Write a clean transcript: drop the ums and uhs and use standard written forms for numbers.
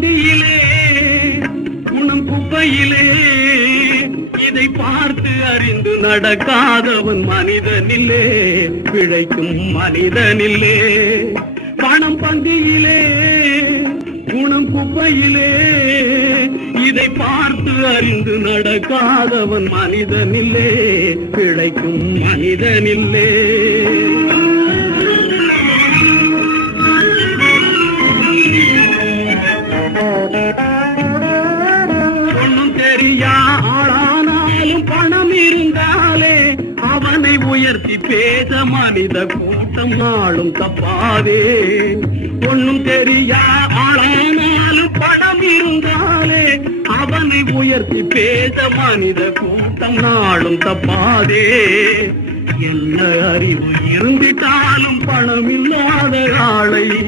பந்தியிலே குணம் குப்பையிலே இதை பார்த்து அறிந்து நடக்காதவன் மனிதனில்லே, பிழைக்கும் மனிதனில்லே. பணம் பந்தியிலே குணம் குப்பையிலே இதை பார்த்து அறிந்து நடக்காதவன் மனிதனில்லே, பிழைக்கும் மனிதனில்லே. ஒன்னும் தெரியா ஆளானாலும் பணம் இருந்தாலே அவனை உயர்த்தி பேச மனித கூட்டம் ஆளும் தப்பாதே. ஒன்னும் தெரியா ஆளானாலும் பணம் இருந்தாலே அவனை உயர்த்தி பேச மனித கூட்டம் நாளும் தப்பாதே. என்ன அறிவு இருந்திட்டாலும் பணம் இல்லாத ஆளை